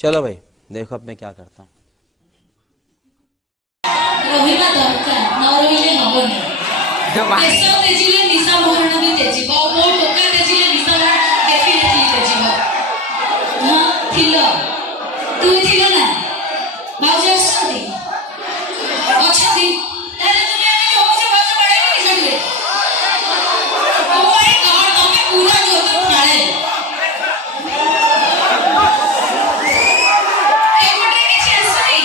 चलो भाई देखो अब मैं क्या करता हूँ। ରହିବା ଦରକାର ନ ରହିଲେ ହବନି। ଦେଶ ତେଜିଲେ ନିଶା ମରଣ ବି ତେଜିବ। ମୋ ଟୋକା ତେଜିଲେ ନିଶା ମରଣ ଡେଫିନେଟଲି ତେଜିବ। ହଁ ଥିଲ ତୁ ଥିଲ ନା ଭାଉଜ ଅଛନ୍ତି ଅଛନ୍ତି ତାହେଲେ ତୁମେ ଆମେ କହୁଛ ଭାଉଜ ପଳେଇବ କି ଛାଡ଼ିଲେ? ଓ ମାଇ ଗଡ୍ ତମେ ପୁରା ଜୋତ ପାଳେ ଏପଟେ କିଛି ଆସୁନି।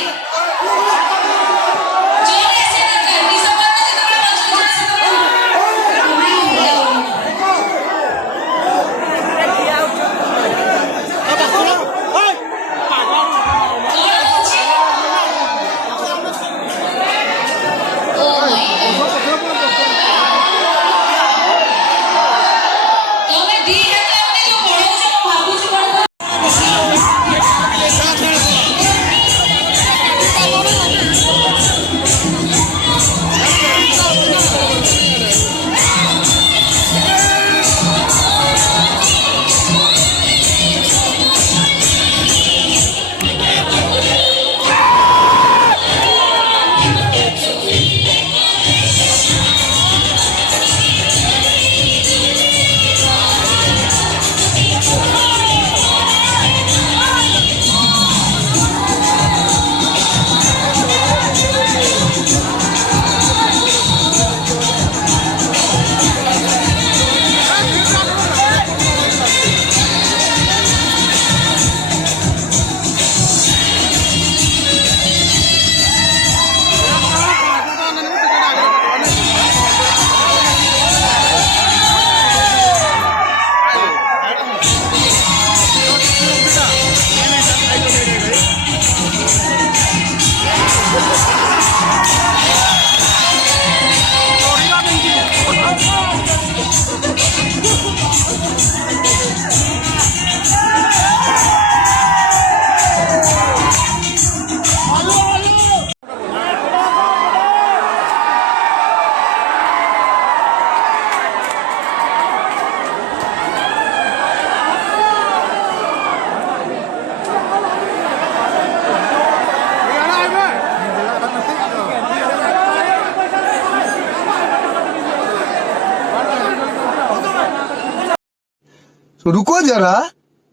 रुको जरा,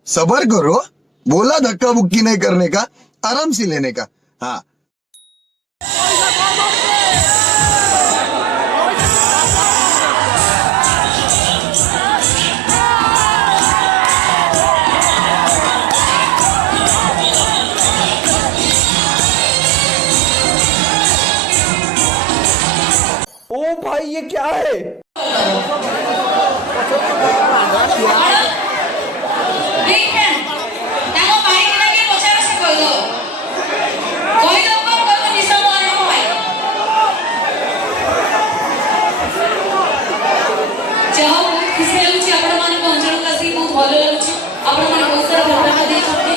सबर करो। बोला धक्का बुक्की नहीं करने का, आराम से लेने का। हाँ ओ भाई ये क्या है? ଆପଣ ମାନେ ବହୁତ ସାରା ଭୋଟ ଦେଇଛନ୍ତି।